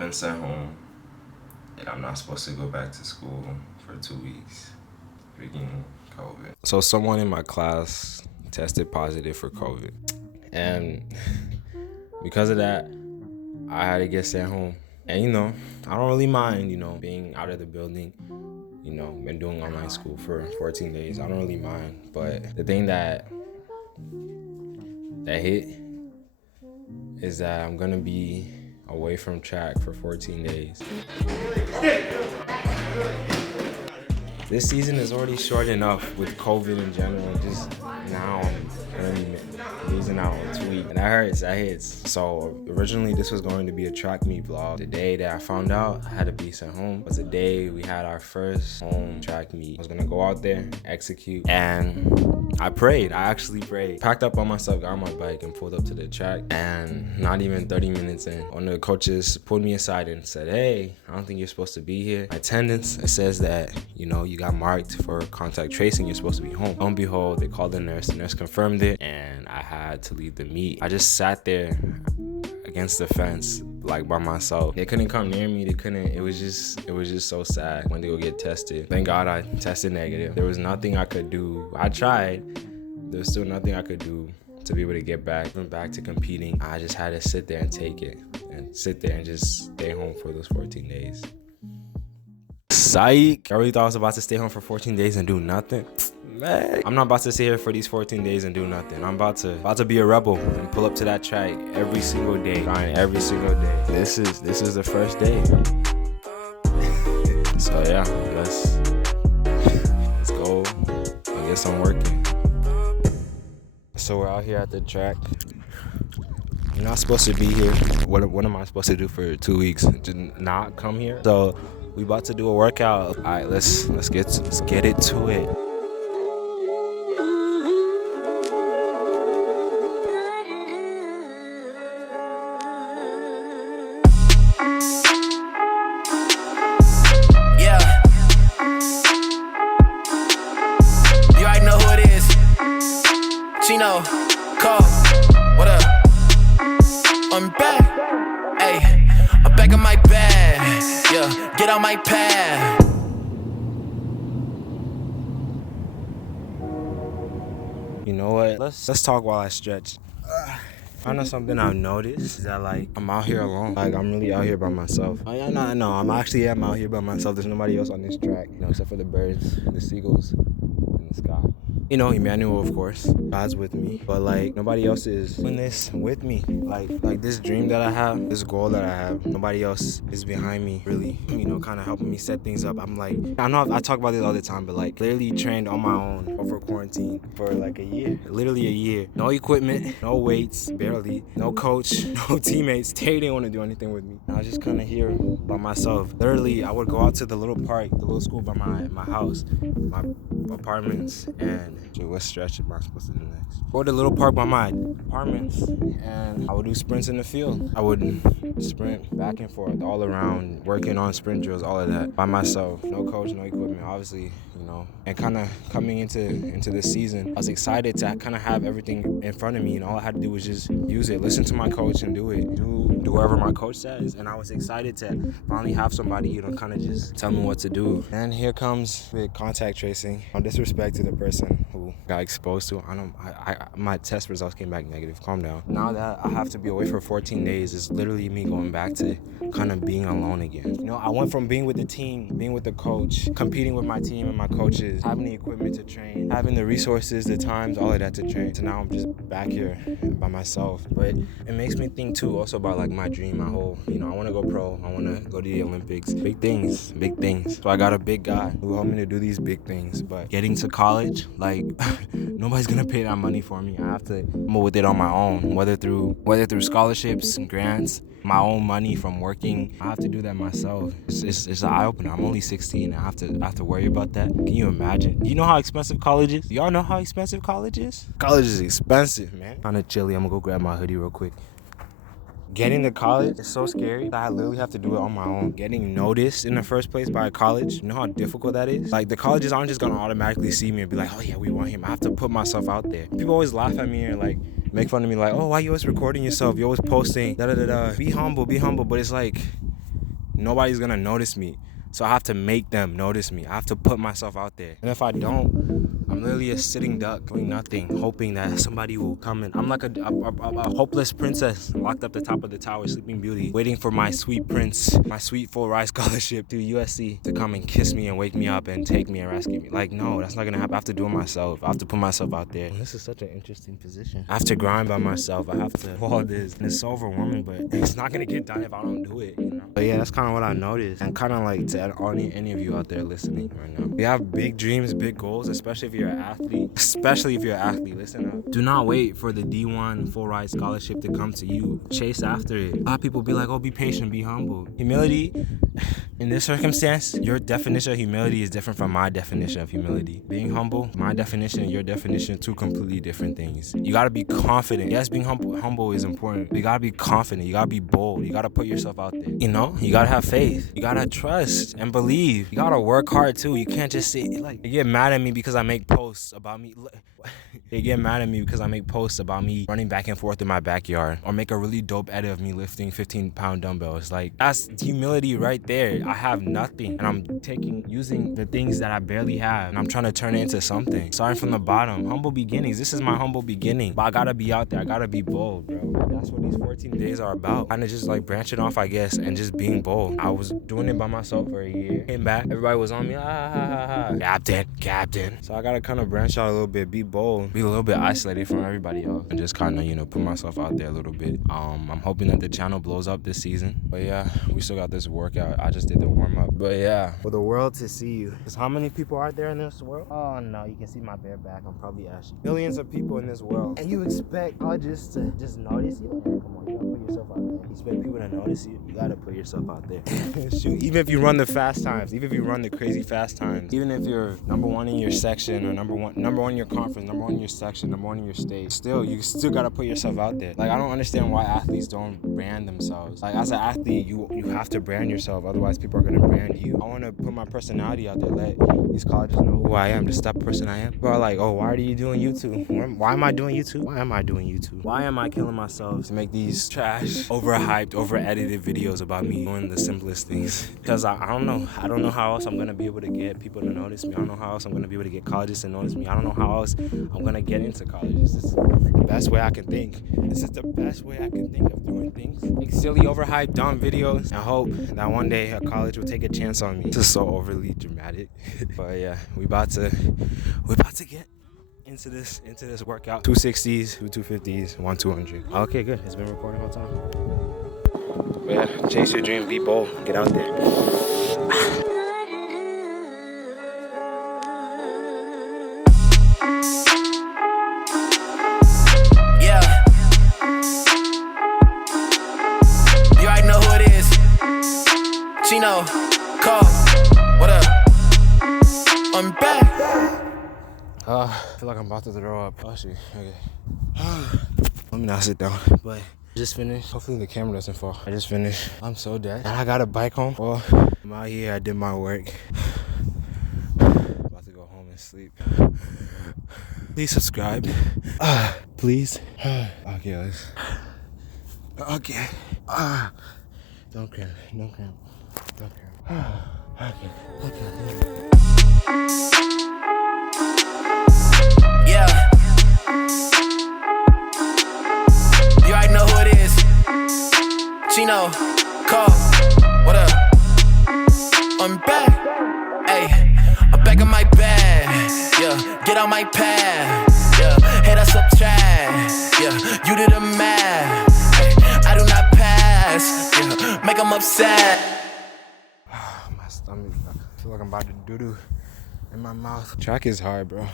been sent home, and I'm not supposed to go back to school for 2 weeks. Freaking COVID. So someone in my class tested positive for COVID. And because of that, I had to get sent home. And, I don't really mind, being out of the building. Been doing online school for 14 days. I don't really mind. But the thing that hit is that I'm going to be away from track for 14 days. This season is already short enough with COVID in general. Just now I'm losing out on 2 weeks. And that hits. So originally this was going to be a track meet vlog. The day that I found out I had to be sent home was the day we had our first home track meet. I was gonna go out there, execute, and I prayed. I actually prayed. Packed up on myself, got on my bike, and pulled up to the track. And not even 30 minutes in, one of the coaches pulled me aside and said, "Hey, I don't think you're supposed to be here. My attendance, it says that, you got marked for contact tracing. You're supposed to be home." Lo and behold, they called the nurse. The nurse confirmed it, and I had to leave the meet. I just sat there against the fence, like by myself. They couldn't come near me. They couldn't. It was just so sad when they go get tested. Thank God I tested negative. There was nothing I could do. I tried. There was still nothing I could do to be able to get back to competing. I just had to sit there and take it, and sit there and just stay home for those 14 days. Psych! I really thought I was about to stay home for 14 days and do nothing. Man, I'm not about to sit here for these 14 days and do nothing. I'm about to be a rebel and pull up to that track every single day, grind every single day. This is the first day. So yeah, let's go and get some working. So we're out here at the track. I'm not supposed to be here. What am I supposed to do for 2 weeks? Just not come here? So we about to do a workout. All right, let's get it to it. Chino, call, what up? I'm back, ayy, I'm back on my bed, yeah, get on my pad. You know what? Let's talk while I stretch. I know something I've noticed is that I'm out here alone. I'm really out here by myself. I know. I'm out here by myself. There's nobody else on this track, except for the birds, the seagulls in the sky. Emmanuel, of course, God's with me, but nobody else is doing this with me. Like this dream that I have, this goal that I have, nobody else is behind me, really, kind of helping me set things up. I know I talk about this all the time, but literally trained on my own over quarantine for a year, literally a year. No equipment, no weights, barely, no coach, no teammates. They didn't want to do anything with me. I was just kind of here by myself. Literally, I would go out to the little park, the little school by my house, my apartments, and what stretch am I supposed to do next? Go to the little park by my apartments, and I would do sprints in the field. I would sprint back and forth all around, working on sprint drills, all of that by myself. No coach, no equipment, obviously, and kind of coming into this season, I was excited to kind of have everything in front of me, and all I had to do was just use it, listen to my coach and do it, do whatever my coach says. And I was excited to finally have somebody, kind of just tell me what to do. And here comes with contact tracing. No disrespect to the person who got exposed to it. My test results came back negative. Calm down. Now that I have to be away for 14 days, it's literally me going back to kind of being alone again. I went from being with the team, being with the coach, competing with my team and my coaches, having the equipment to train, having the resources, the times, all of that to train. So now I'm just back here by myself. But it makes me think too also about my dream, my whole, I want to go pro. I want to go to the Olympics. Big things. So I got a big guy who helped me to do these big things. But getting to college, nobody's going to pay that money for me. I have to come up with it on my own, whether through scholarships and grants, my own money from working. I have to do that myself. It's an eye-opener. I'm only 16 and I have to worry about that. Can you imagine? Do you know how expensive college is? Do y'all know how expensive college is? College is expensive, man. Kinda chilly. I'm gonna go grab my hoodie real quick. Getting to college is so scary that I literally have to do it on my own. Getting noticed in the first place by a college, you know how difficult that is? The colleges aren't just gonna automatically see me and be like, oh yeah, we want him. I have to put myself out there. People always laugh at me and make fun of me oh, why you always recording yourself? You always posting, da-da-da-da. Be humble. But it's nobody's gonna notice me. So I have to make them notice me. I have to put myself out there. And if I don't, I'm literally a sitting duck doing nothing, hoping that somebody will come in. I'm like a hopeless princess locked up the top of the tower, Sleeping Beauty, waiting for my sweet prince, my sweet full-ride scholarship to USC to come and kiss me and wake me up and take me and rescue me. Like, no, that's not gonna happen. I have to do it myself. I have to put myself out there. This is such an interesting position. I have to grind by myself. I have to do all this. And it's so overwhelming, but it's not gonna get done if I don't do it, you know? But yeah, that's kind of what I noticed. And kind of like to any of you out there listening right now. You have big dreams, big goals, especially if you're an athlete. Listen up. Do not wait for the D1 full ride scholarship to come to you. Chase after it. A lot of people be like, oh, be patient, be humble. Humility, in this circumstance, your definition of humility is different from my definition of humility. Being humble, my definition and your definition, two completely different things. You gotta be confident. Yes, being humble is important. But you gotta be confident. You gotta be bold. You gotta put yourself out there. You know, you gotta have faith. You gotta trust and believe. You gotta work hard too. You can't just say, like, you get mad at me because I make posts about me. They get mad at me because I make posts about me running back and forth in my backyard, or make a really dope edit of me lifting 15-pound dumbbells. Like, that's humility right there. I have nothing, and I'm using the things that I barely have, and I'm trying to turn it into something. Starting from the bottom, humble beginnings. This is my humble beginning, but I gotta be out there. I gotta be bold, bro. That's what these 14 days are about. Kind of just like branching off, I guess, and just being bold. I was doing it by myself for a year. Came back, everybody was on me. Captain. So I gotta kind of branch out a little bit, be bold, be a little bit isolated from everybody else, and just kind of, you know, put myself out there a little bit. I'm hoping that the channel blows up this season. But yeah, we still got this workout. I just did the warm up. But yeah, for the world to see you. Because how many people are there in this world? Oh no, you can see my bare back. I'm probably ashy. Millions of people in this world. And you expect colleges to just notice you? Man, come on, you gotta put yourself out there. You expect people to notice you? You gotta put yourself out there. Shoot, even if you run the fast times, even if you run the crazy fast times, even if you're number one in your section, or number one in your conference, number one in your section, number one in your state, you still gotta put yourself out there. Like, I don't understand why athletes don't brand themselves. Like, as an athlete, you have to brand yourself, otherwise people are gonna brand you. I wanna put my personality out there, let these colleges know who I am, just that person I am. People are like, oh, why are you doing YouTube? Why am I doing YouTube? Why am I doing YouTube? Why am I killing myself to make these trash, overhyped, over-edited videos about me doing the simplest things? Because I don't know. I don't know how else I'm gonna be able to get people to notice me. I don't know how else I'm gonna be able to get colleges to notice me. I don't know how else I'm gonna get into college. This is the best way I can think. This is the best way I can think of doing things. Make silly, overhyped, dumb videos, and hope that one day a college will take a chance on me. This is so overly dramatic. But yeah, we about to get into this workout. 260s, 250s, 200. Okay, good. It's been recording all the time. But yeah, chase your dream, be bold, get out there. Yeah. You already know who it is. Chino, Cole, what up? I'm back. I feel like I'm about to throw up. Oh shit, okay. Let me not sit down. But I just finished. Hopefully the camera doesn't fall. I just finished. I'm so dead. And I got a bike home. Well, I'm out here. I did my work. About to go home and sleep. Please subscribe. Please. Okay, let's. Okay. Don't cramp. Don't cramp. Don't cramp. Okay. Yeah. You already know who it is. Chino, Cole, what up? I'm back. Ayy, I'm back on my bed. Yeah, get on my pad. Yeah, hit us up trash. Yeah, you do the math. Ay, I do not pass. Yeah, make them upset. My stomach. I feel like I'm about to doo-doo in my mouth. Track is hard, bro.